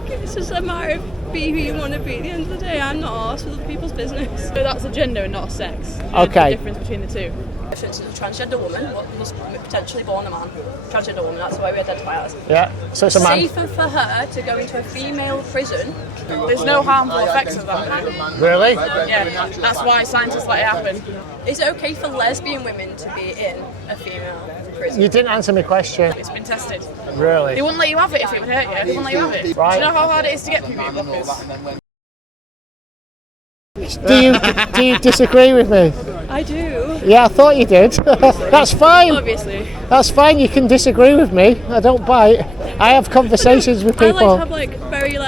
Like, it's just a matter of be who you want to be. At the end of the day, I'm not arsed with other people's business. So that's a gender and not a sex. Okay. The difference between the two. If it's a transgender woman, what was potentially born a man. Transgender woman, that's the way we identify as. Yeah, so it's a man. Safer for her to go into a female prison. There's no harmful effects of that. Really? Yeah, that's why scientists let it happen. Is it okay for lesbian women to be in a female prison? You didn't answer my question. It's been tested. Really? They wouldn't let you have it if it would hurt you. They wouldn't let you have it. Right. Do you know how hard it is to get puberty blockers? Do you disagree with me? I do. Yeah, I thought you did. That's fine. Obviously. That's fine. You can disagree with me. I don't bite. I have conversations with I people. like to have very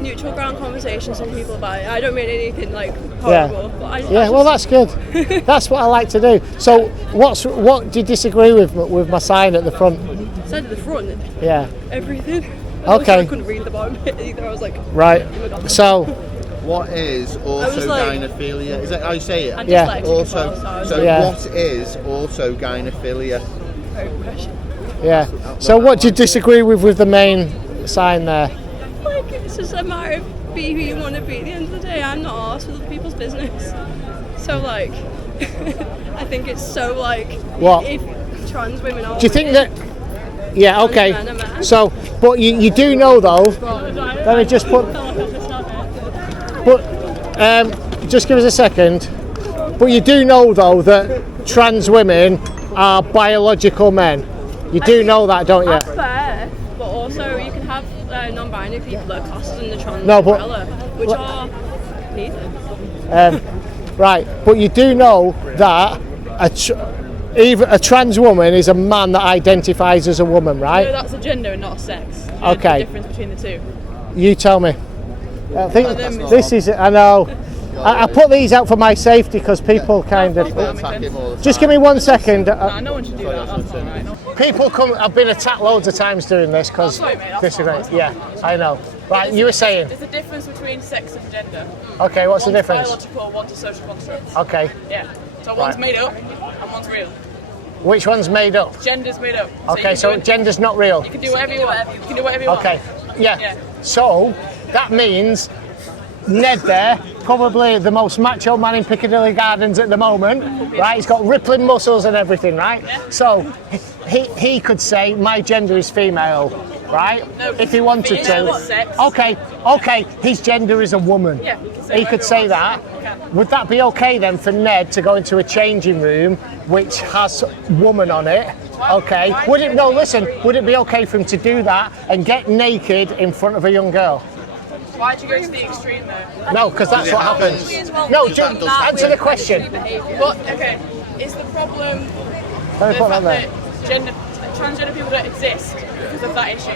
neutral ground conversations with people about it. I don't mean anything horrible. But I just, Well, that's good. That's what I like to do. So, what do you disagree with my sign at the front? Said at the front. Yeah. Everything. Okay. I couldn't read the bottom bit either. I was like. Right. So. What is also gynephilia? Is that how you say it? I'm Yeah. dyslexic Also, as well, so Yeah. what is also gynephilia? very good question. Yeah. So, what do you disagree with the main sign there? Like, it's just a matter of be who you want to be. At the end of the day, I'm not arsed with other people's business. So I think it's so What? if trans women are. Do you think that? Yeah. Okay. Men are men. So, but you do know though. Let me just put. But just give us a second. But you do know though that trans women are biological men. You do know that, don't you? At birth, but also you can have non-binary people that are classed in the trans No, but- umbrella, which are neither. Right. But you do know that even a trans woman is a man that identifies as a woman, So right? that's a gender and not a sex. Okay. The difference between the two. You tell me. I think this is. I know. I put these out for my safety because people kind of. Attack him all the time. Just give me 1 second. No one should do that. That's all right. People come. I've been attacked loads of times doing this because That's right, mate, that's fine. Yeah, I know. Right, you were saying. There's a difference between sex and gender. Okay, what's the One's difference? biological, one's a social construct. Okay, Yeah. So one's Right. made up and one's real. which one's made up? Gender's made up. Okay, so gender's not real. You can do whatever you want. You can do whatever you want. Okay, yeah. Yeah. So that means Ned there, probably the most macho man in Piccadilly Gardens at the moment, right? He's got rippling muscles and everything, right? Yeah. So he could say my gender is female, right? No, if he wanted female to. is sex. Okay, his gender is a woman. Yeah, he could say that. Would that be okay then for Ned to go into a changing room which has woman on it? Okay. Would it be okay for him to do that and get naked in front of a young girl? Why'd you go to the extreme though? No, because that's what happens. No, just answer the question. But okay, is the problem Let me the put fact that there. that transgender people don't exist because of that issue?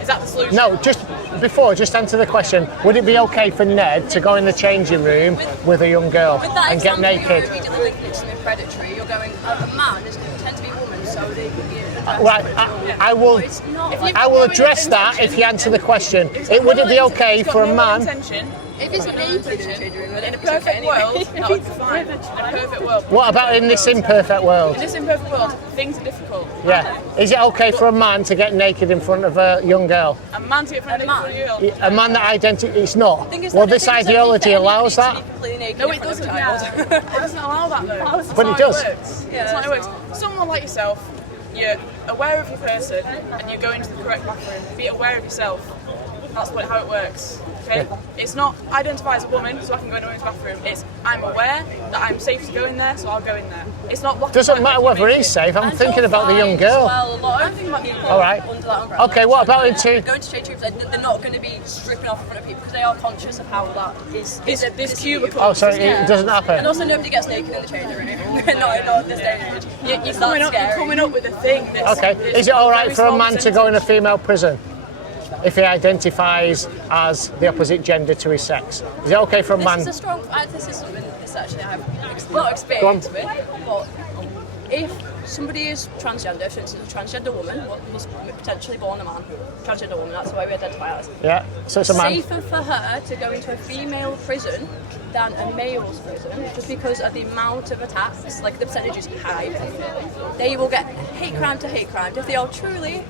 Is that the solution? No, just answer the question. Would it be okay for Ned to go in the changing room with a young girl With that and get example, naked? you're immediately linking it to something predatory. You're going, a man is going to pretend to be a woman, so they could be Right, I will. It's not. I will address that if you answer the question. Would it be okay for a man? If he's naked in the changing room, In a perfect world, that would be fine. In a perfect world. What about in this imperfect world? In this imperfect world, things are difficult. Yeah. Is it okay for a man to get naked in front of a young girl? A man to get friendly for a girl. A man that identifies. It's not. Well, this ideology allows that. No, it doesn't. It doesn't allow that though. That's But it not does. how it works. That's not how it works. Someone like yourself, you're aware of your person and you go into the correct bathroom. Be aware of yourself. That's how it works. Okay? It's not identify as a woman so I can go in a women's bathroom. It's I'm aware that I'm safe to go in there, so I'll go in there. It's not black and Doesn't white matter like you whether make he's it. safe. I'm thinking about the young girl. Well, a lot of people All right. under that umbrella. Okay, what about into? Going to change rooms, they're not going to be stripping off in front of people because they are conscious of how that is. This cubicle. Oh, sorry, it doesn't And happen. also, nobody gets naked in the changing room. not this day and age. You're coming up with a thing that's... Okay, is it all right for a man to go in a female prison if he identifies as the opposite gender to his sex? Is it okay for a man? This is a strong. This is something that's actually I have not experience with. But if somebody is transgender, for instance, a transgender woman what was potentially born a man, transgender woman, that's the way we identify as. Yeah, so it's a man. Safer for her to go into a female prison than a male's prison, just because of the amount of attacks, like the percentage is high. They will get hate crime to hate crime if they are truly,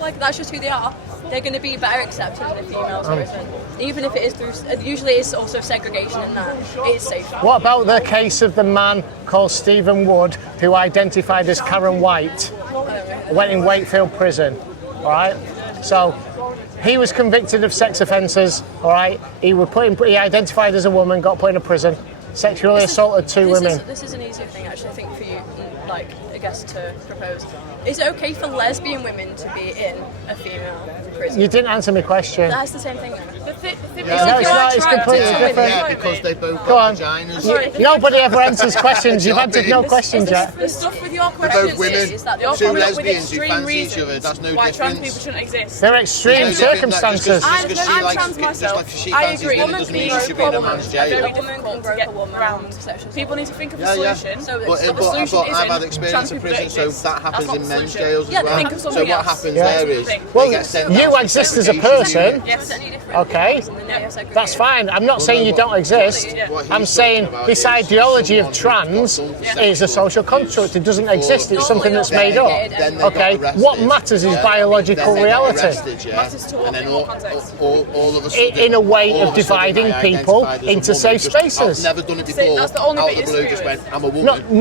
like that's just who they are. they're going to be better accepted than the females person. Even if it is through, usually it's also segregation in that. It's safe. What about the case of the man called Stephen Wood who identified as Karen White, went in Wakefield prison, all right? So he was convicted of sex offences, all right? He identified as a woman, got put in a prison, sexually assaulted two women. This is an easier thing, actually, I think, for you, like, I guess, to propose. Is it okay for lesbian women to be in a female prison? You didn't answer my question. That's the same thing, then. No, it's not. It's completely different. Yeah, because they both Go on. got vaginas. Nobody ever answers questions. You've answered no questions yet. The stuff with your They're questions both women. is that you're Two coming up with lesbians who extreme fancy each reasons other. That's no why trans people difference. shouldn't exist. They're extreme circumstances. I'm trans myself. I agree. Women being a man's jail. Very difficult to get around. People need to think of a solution. But I've had experience in prison, so that happens in men's jails as well. So what happens there is Well, they get sent you out to exist as a segregation. person. Okay, that's fine. I'm not saying you don't exist. I'm saying this ideology of trans is a social construct. It doesn't exist. It's something that's made up. Okay, what matters is biological reality. And then all of a sudden, In a way of dividing people into safe spaces. I've never done it before. That's the only Out bit of the you're blue, just screwing. went, I'm a woman.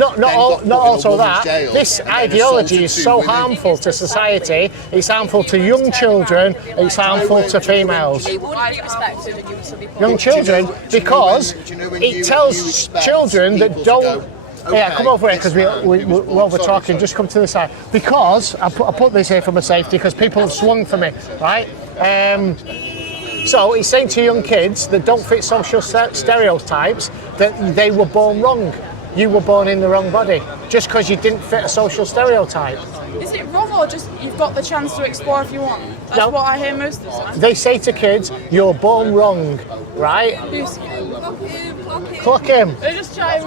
Not also that. This and then ideology is assaulted so two women. harmful to society. It's harmful to young children. It's harmful to females. It wouldn't be respected and you would still be Young children, because it tells children that don't. Yeah, come over here because we're over talking. Just come to the side. Because I put this here for my safety because people have swung for me, right? So it's saying to young kids that don't fit social stereotypes that they were born wrong. You were born in the wrong body just because you didn't fit a social stereotype. Is it wrong or just you've got the chance to explore if you want? That's No. what I hear most of the time. They say to kids, you're born wrong, right? Who's Clock him. They're just chatting.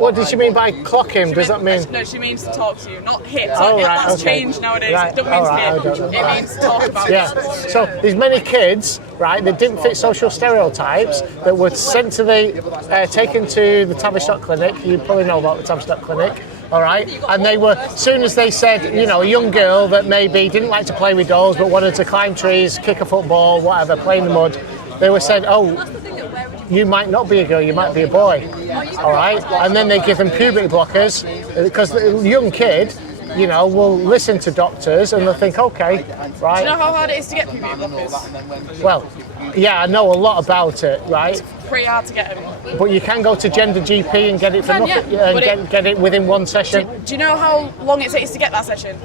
What did she mean by clock him? Does that mean? No, she means to talk to you, not hit. Oh, right, That's okay. changed nowadays. Right, It don't mean all right, I to don't hit. know. It means to talk about Yeah. it. So there's many kids, right, that didn't fit social stereotypes that were sent to taken to the Tavistock Clinic. You probably know about the Tavistock Clinic. All right, and they were, as soon as they said, you know, a young girl that maybe didn't like to play with dolls but wanted to climb trees, kick a football, whatever, play in the mud, they were said, oh, you might not be a girl, you might be a boy. All right, and then they give them puberty blockers because the young kid, you know, will listen to doctors and they'll think, okay, right. Do you know how hard it is to get puberty blockers? Well, yeah, I know a lot about it, right? Pretty hard to get them. But you can go to Gender GP and get it for Can, nothing, yeah, and get it within one session. Do you know how long it takes to get that session?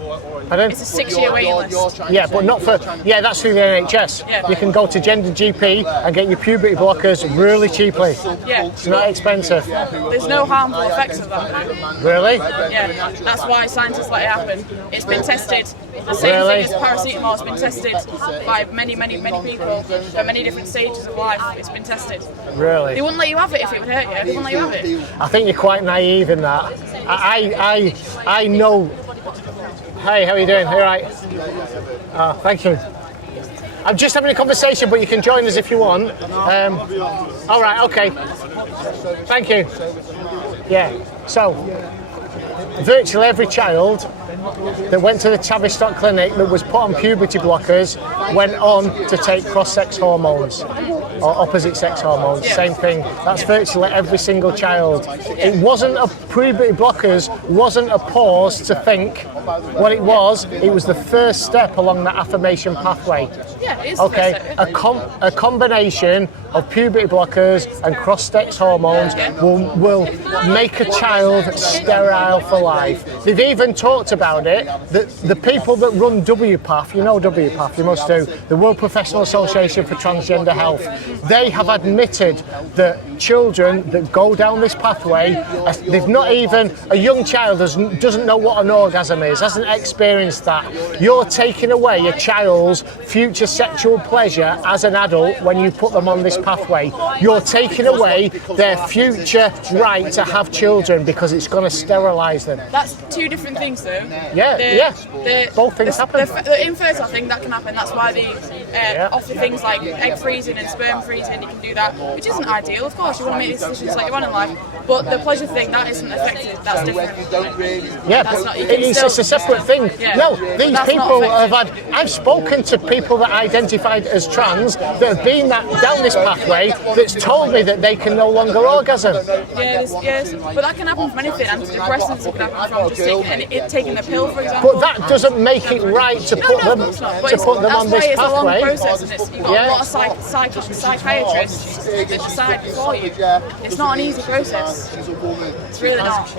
Pardon? It's a 6-year waiting list. Yeah, but not for. Yeah, that's through the NHS. Yeah. You can go to Gender GP and get your puberty blockers really cheaply. Yeah. It's not expensive. There's no harmful effects of that. Really? Yeah, that's why scientists let it happen. It's been tested. The same Really? thing as paracetamol has been tested by many people at many different stages of life. It's been tested. Really? They wouldn't let you have it if it would hurt you. They wouldn't let you have it. I think you're quite naive in that. I know. Hey, how are you doing? All right. Thank you. I'm just having a conversation, but you can join us if you want. All right. Okay. Thank you. Yeah. So, virtually every child that went to the Tavistock Clinic that was put on puberty blockers went on to take cross-sex hormones or opposite-sex hormones. Same thing. That's virtually every single child. It wasn't puberty blockers wasn't a pause to think. What it was the first step along the affirmation pathway. Yeah, it is. Okay, a combination of puberty blockers and cross-sex hormones will make a child sterile for life. They've even talked about it, that the people that run WPATH, you know WPATH, you must do, the World Professional Association for Transgender Health, they have admitted that children that go down this pathway, they've not even, a young child doesn't know what an orgasm is, hasn't experienced that. You're taking away a child's future sexual pleasure as an adult when you put them on this pathway. You're taking away their future right to have children because it's going to sterilise them. That's two different things, though. Yeah, both things happen. The infertile thing, that can happen. That's why offer things like egg freezing and sperm freezing. You can do that, which isn't ideal. Of course, you want to make decisions like you want in life, but the pleasure thing, that isn't affected. That's different. Yeah, that's not, it's a separate thing. Yeah. No, these people have had. I've spoken to people that identified as trans that have been down this pathway that's told me that they can no longer orgasm. Yes, but that can happen from anything. Antidepressants can happen from just taking the pill, for example. But that doesn't make it right to put them on this pathway. That's why it's a long process, and you've got a lot of psychiatrists that decide for you. It's not an easy process. It's really not.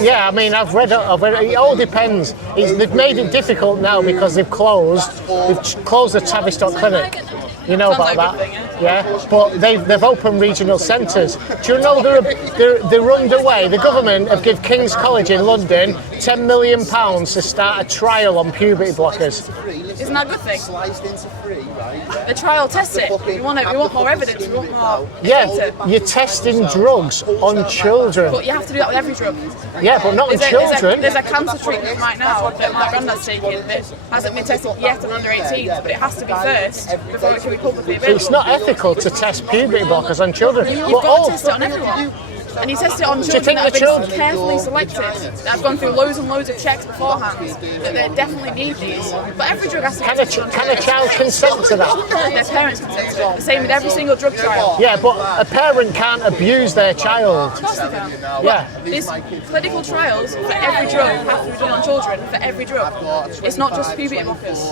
Yeah, I mean, I've read it. It all depends. They've made it difficult now because they've closed the Tavistock Clinic. You know about that? Yeah, but they've opened regional centres. Do you know they're underway? The government have given King's College in London £10 million to start a trial on puberty blockers. Isn't that a good thing? The trial tests it. We want more evidence. We want more. Yeah, you're testing drugs on children. But you have to do that with every drug. Yeah, but not on children. There's a cancer treatment right now that my granddad's taking that hasn't been tested yet on under 18s, but it has to be first before it can be publicly available. It's not ethical to test puberty blockers on children. You've got to test it on everyone. And you test it on children that have been carefully selected, that have gone through loads and loads of checks beforehand, that they definitely need these. But every drug has to be tested on children. Can a child consent to that? Their parents consent to it. The same with every single drug trial. Yeah, but a parent can't abuse their child. Of course they can. Yeah. These clinical trials for every drug have to be done on children, for every drug. It's not just puberty blockers.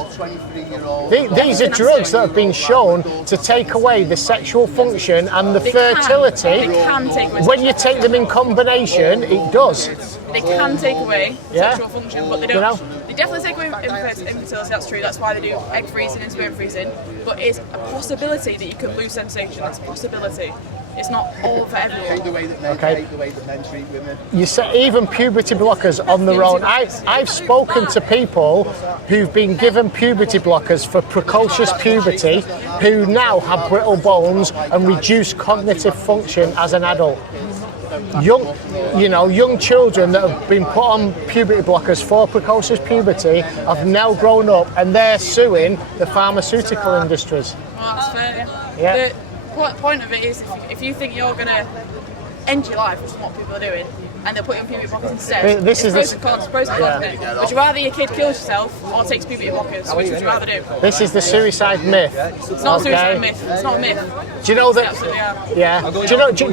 These are drugs that have been shown to take away the sexual function and the fertility. They can take away when you take them in combination, it does. They can take away sexual function, but they don't. You know? They definitely take away infertility, that's true. That's why they do egg freezing and sperm freezing. But it's a possibility that you can lose sensation. It's a possibility. It's not all for everyone. The way that men treat women. You say even puberty blockers on their own. I've spoken to people who've been given puberty blockers for precocious puberty, who now have brittle bones and reduced cognitive function as an adult. Young children that have been put on puberty blockers for precocious puberty have now grown up and they're suing the pharmaceutical industries. Well, that's fair. Yeah. The point of it is, if you think you're going to end your life, which is what people are doing, and they'll put you on puberty blockers instead. It's pros and cons. Would you rather your kid kills yourself or takes puberty blockers? Which would you rather do? This is the suicide myth. It's not a suicide myth. It's not a myth. Do you know that? Yeah. Do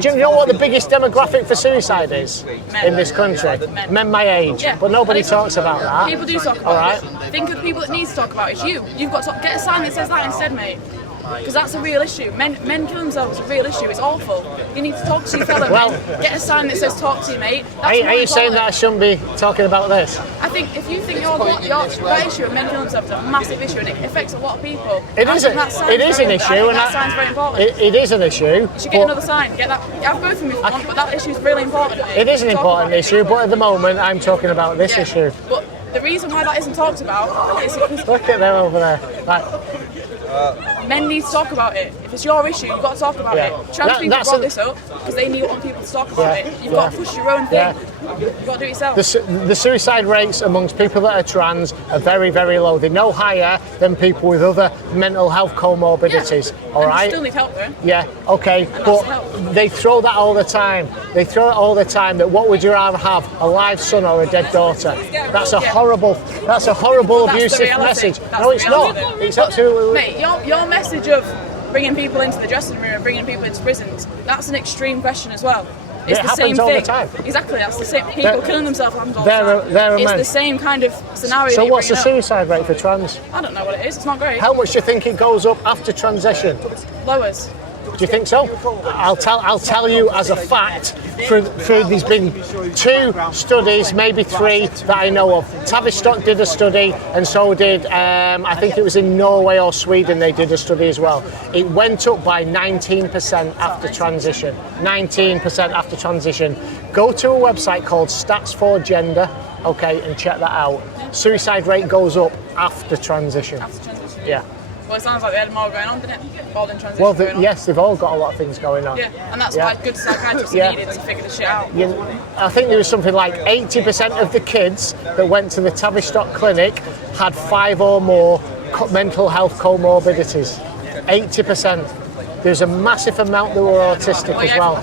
you know what the biggest demographic for suicide is in this country? Men my age. Yeah. But nobody talks about that. People do talk about it. Think of the people that need to talk about it. It's you. You've got to get a sign that says that instead, mate. Because that's a real issue. Men kill themselves is a real issue. It's awful. You need to talk to your fellow men. Get a sign that says "talk to you, mate." Are you saying that I shouldn't be talking about this? I think if you think your issue of men killing themselves is a massive issue and it affects a lot of people. It is an issue, and that sign's very important. It is an issue. You should get another sign. Get that. Have both of them if you want, but that issue is really important. It is an important issue, but at the moment I'm talking about this issue. But the reason why that isn't talked about is because look at them over there. Men need to talk about it. If it's your issue, you've got to talk about it. Trans people brought this up because they need people to talk about it. You've got to push your own thing. You've got to do it yourself. The suicide rates amongst people that are trans are very, very low. They're no higher than people with other mental health comorbidities. All right. They still need help, though. Yeah. Okay. But they throw that all the time. They throw it all the time. That what would you rather have, a live son or a dead daughter? That's a horrible. That's a horrible, abusive message. No, it's not. It's absolutely. Mate, your message of bringing people into the dressing room and bringing people into prisons, that's an extreme question as well. It's the same thing. All the time. Exactly, that's the same. People killing themselves happens all the time. It's the same kind of scenario. So what's the suicide rate for trans? I don't know what it is. It's not great. How much do you think it goes up after transition? Lowers. Do you think so? I'll tell you as a fact. There's been 2 studies, maybe 3 that I know of. Tavistock did a study, and so did I think it was in Norway or Sweden. They did a study as well. It went up by 19% after transition. 19% after transition. Go to a website called Stats for Gender, okay, and check that out. Suicide rate goes up after transition. After transition. Yeah. Well, it sounds like they had more going on, didn't it? More than transition. Well, yes, they've all got a lot of things going on. Yeah, and that's why good psychiatrists are needed to figure the shit out. I think there was something like 80% of the kids that went to the Tavistock clinic had 5 or more mental health comorbidities. 80%. There's a massive amount that were autistic as well.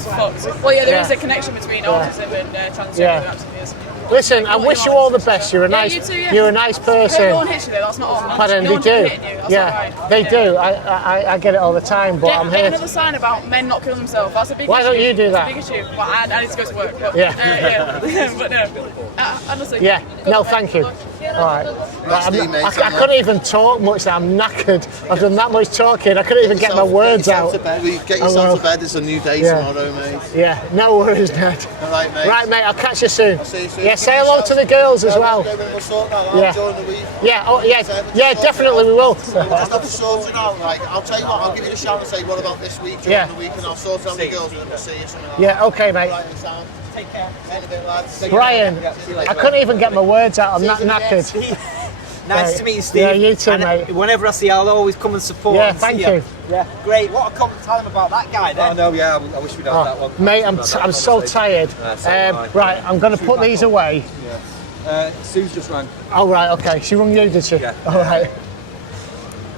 Well, yeah, there is a connection between autism and transgender. Absolutely is. Listen, I wish you all the best. You're a nice, you too, you're a nice person. No one hits you though. That's not on. Pardon, no they do. Right. They do. I get it all the time, but I'm here. Another sign about men not killing themselves. That's a big issue. Why don't you do that? It's a big issue. Well, I need to go to work. But, Yeah. but no. Honestly. Yeah. No, thank you. All right. I couldn't even talk much. I'm knackered. I've done that much talking. I couldn't even get my words out. Get yourself to bed. It's a new day tomorrow, mate. Yeah. No worries, Ned. All right, mate. Right, mate. I'll catch you soon. I'll see you soon. Yeah. Say hello to the girls as well. We'll sort that out during the week. Yeah. Oh, yeah. Yeah. Definitely, we will. We'll just have to sort it out. Like, I'll tell you what. I'll give you a shout and say what about this week during the week, and I'll sort out the girls and then we'll see you something like Yeah. Okay, mate. Take care. See you in a bit, lads. Brian, I couldn't even get my words out. I'm not knackered. Nice to meet you, Steve. Yeah, you too, mate. Whenever I see you, I'll always come and support. Yeah, and thank see you. Yeah, great. What a comment. Tell him about that guy then. Oh no, yeah, I wish we'd had that one. Mate, I'm so tired. Right, I'm going to put these away. Sue's just rang. Oh, right, okay. She rung you, did she? Yeah. All right.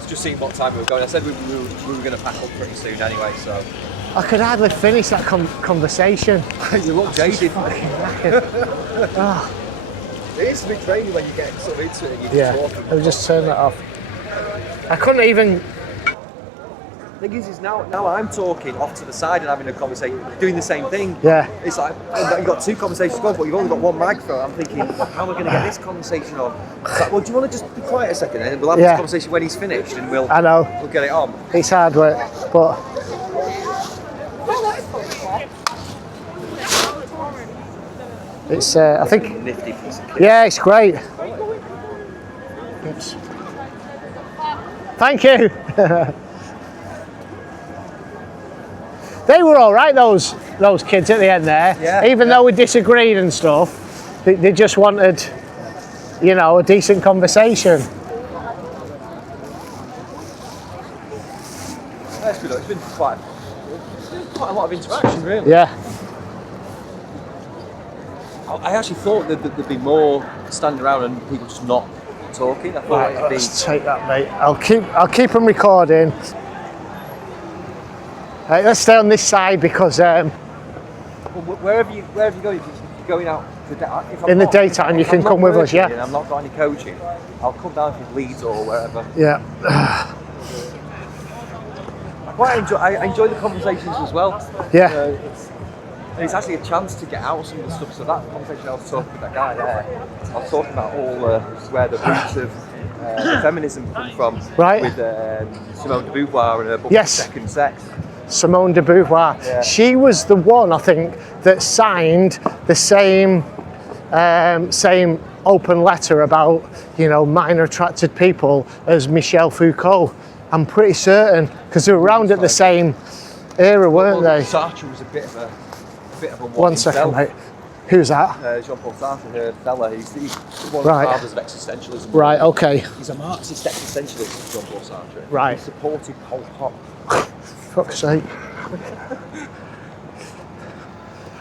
Just seeing what time we were going. I said we were going to pack up pretty soon anyway, so. I could hardly finish that conversation. You look jaded. Oh. It is a bit draining when you get sort of into it and you're Yeah, just talking. I'll just turn that off. I couldn't even... The thing is now I'm talking off to the side and having a conversation, doing the same thing. Yeah. It's like, you've got two conversations going, but you've only got one microphone. I'm thinking, how am I going to get this conversation on? It's like, well, do you want to just be quiet a second and we'll have this conversation when he's finished and we'll get it on. It's hard work, but... It's, I think... Nifty piece of kit. Yeah, it's great. It's... Thank you. They were all right, those kids at the end there. Yeah, Even though we disagreed and stuff, they just wanted, you know, a decent conversation. That's good. It's been quite a lot of interaction, really. Yeah. I actually thought that there'd be more standing around and people just not talking. I thought Right, it'd be... let's take that, mate. I'll keep them recording. Right, let's stay on this side because Well, wherever you go, if you're going out in the daytime you can come with us, yeah. And I'm not got any coaching. I'll come down to Leeds or wherever. Yeah. I enjoy the conversations as well. Yeah. It's actually a chance to get out some of the stuff. So that conversation I was talking with that guy there, I was talking about all where the roots of feminism come from. Right. With Simone de Beauvoir and her book Second Sex. Simone de Beauvoir. Yeah. She was the one, I think, that signed the same open letter about, you know, minor attracted people as Michel Foucault. I'm pretty certain because they were around at the same era, weren't they? Sartre was a bit of a One second, mate. Who's that? Jean-Paul Sartre, the fella. He's one of the fathers of existentialism. Right. Okay. He's a Marxist existentialist, Jean-Paul Sartre. Right. He supported Pol Pot. Fuck's sake.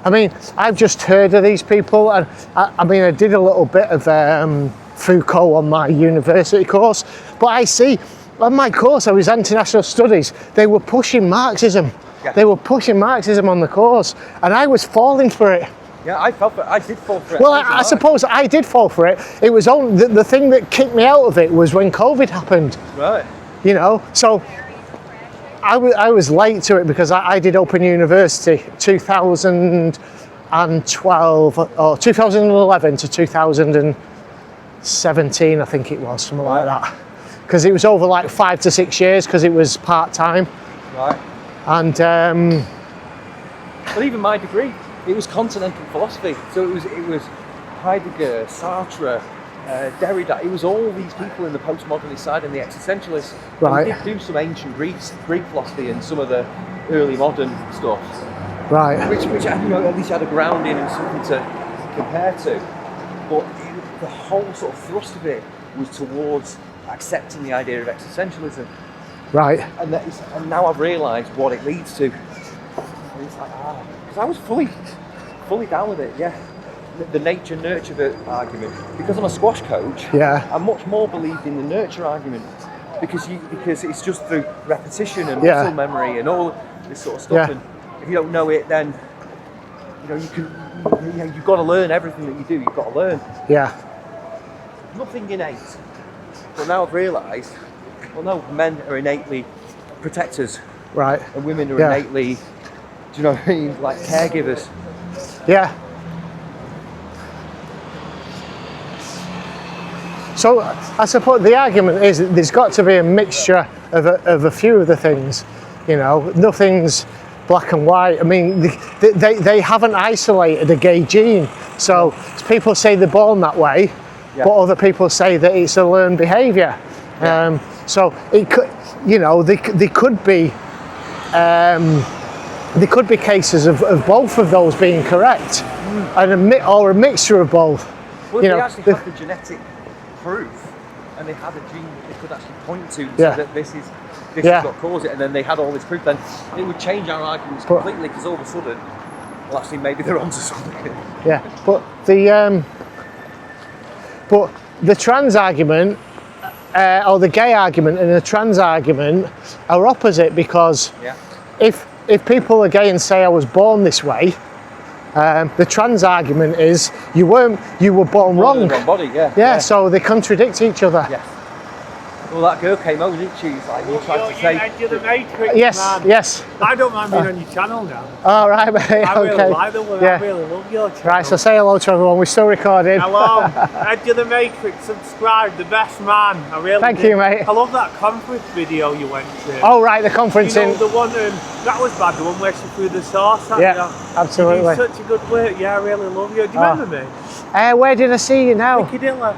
I mean, I've just heard of these people, and I mean, I did a little bit of Foucault on my university course, but I see on my course, I was international studies, they were pushing Marxism. Yeah. They were pushing Marxism on the course, and I was falling for it. Yeah, I did fall for it. Well, I suppose I did fall for it. It was only the thing that kicked me out of it was when COVID happened. Right. You know, so I was late to it because I did Open University 2012 or 2011 to 2017, I think it was, something like that. Because it was over like 5 to 6 years because it was part-time. Right. And but even my degree, it was continental philosophy. So it was Heidegger, Sartre, Derrida. It was all these people in the postmodernist side and the existentialists. Right. And we did do some ancient Greek philosophy and some of the early modern stuff. Right. Which you know, at least had a grounding and something to compare to. But the whole sort of thrust of it was towards accepting the idea of existentialism. Right. And now I've realised what it leads to. And it's like, because I was fully down with it, yeah. The nature-nurture argument. Because I'm a squash coach, yeah. I much more believed in the nurture argument. because it's just through repetition and muscle memory and all this sort of stuff. And if you don't know it, then you've got to learn everything that you do. You've got to learn. Yeah. Nothing innate. But now I've realised, well, no, men are innately protectors, right? And women are innately, do you know what I mean, like caregivers. Yeah. So I suppose the argument is that there's got to be a mixture of a few of the things. You know, nothing's black and white. I mean, they haven't isolated a gay gene. So people say they're born that way, but other people say that it's a learned behaviour. So it could, they could be cases of both of those being correct, and a mixture of both. Well, they actually have the genetic proof, and they had a gene that they could actually point to, so that this is what caused it, and then they had all this proof, then it would change our arguments completely, because all of a sudden, well, actually maybe they're onto something. Yeah, but the trans argument, or the gay argument and the trans argument are opposite, because if people are gay and say I was born this way, the trans argument is you were born wrong. In the wrong body, so they contradict each other. Well, that girl came over, didn't she? Like, you tried to say. You're the Matrix, yes, man. yes. I don't mind being on your channel now. All right, mate. I really okay. like the one. I really love your channel. Right, so say hello to everyone. We're still recording. Hello, Ed, you're the Matrix. Subscribe, the best man. I really. Thank you, mate. I love that conference video you went to. Oh, right, the conference the one that was bad. The one where she threw the sauce at you. Absolutely. You do such a good work. Yeah, I really love you. Do you remember me? Where did I see you now? Piccadilly.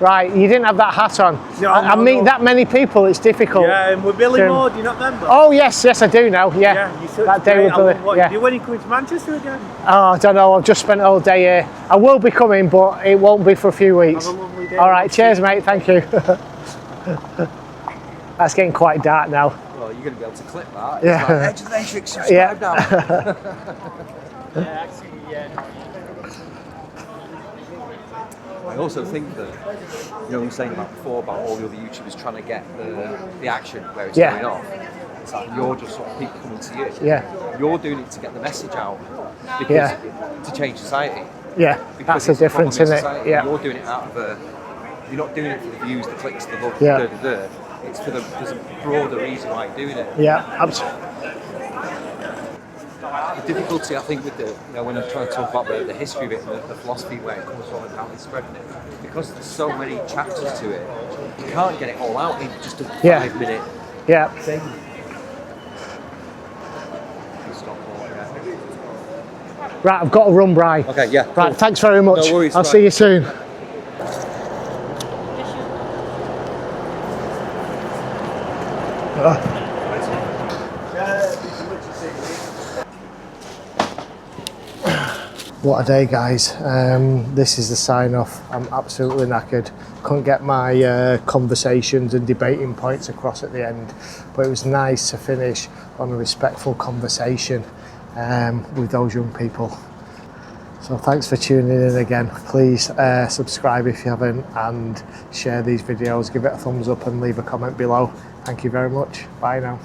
Right, you didn't have that hat on. No, I meet that many people, it's difficult. Yeah, and with Billy Moore, do you not remember? Oh, yes, I do now. Yeah, you such that day with Billy. Do you when you coming to Manchester again? Oh, I don't know. I've just spent all day here. I will be coming, but it won't be for a few weeks. Have a lovely day. All right, cheers, mate. Thank you. That's getting quite dark now. Well, you're going to be able to clip that. Yeah. It's like, Edge of the Matrix, subscribe now. Actually, I also think that, I was saying before about all the other YouTubers trying to get the action where it's going off. It's like you're just sort of people coming to you. Yeah. You're doing it to get the message out, because to change society. Yeah, that's the difference, isn't it? Yeah. You're doing it out of you're not doing it for the views, the clicks, the love, It's there's a broader reason why you're doing it. Yeah, absolutely. The difficulty, I think, with when I'm trying to talk about the history of it and the philosophy where it comes from and how it's spreading it, because there's so many chapters to it, you can't get it all out in just a 5-minute thing. Right, I've got to run, Brian. Okay, yeah. Right, cool. thanks very much. No worries. I'll see you soon. What a day, guys. This is the sign off. I'm absolutely knackered. Couldn't get my conversations and debating points across at the end, but it was nice to finish on a respectful conversation with those young people. So thanks for tuning in again. Please subscribe if you haven't, and share these videos, give it a thumbs up and leave a comment below. Thank you very much. Bye now.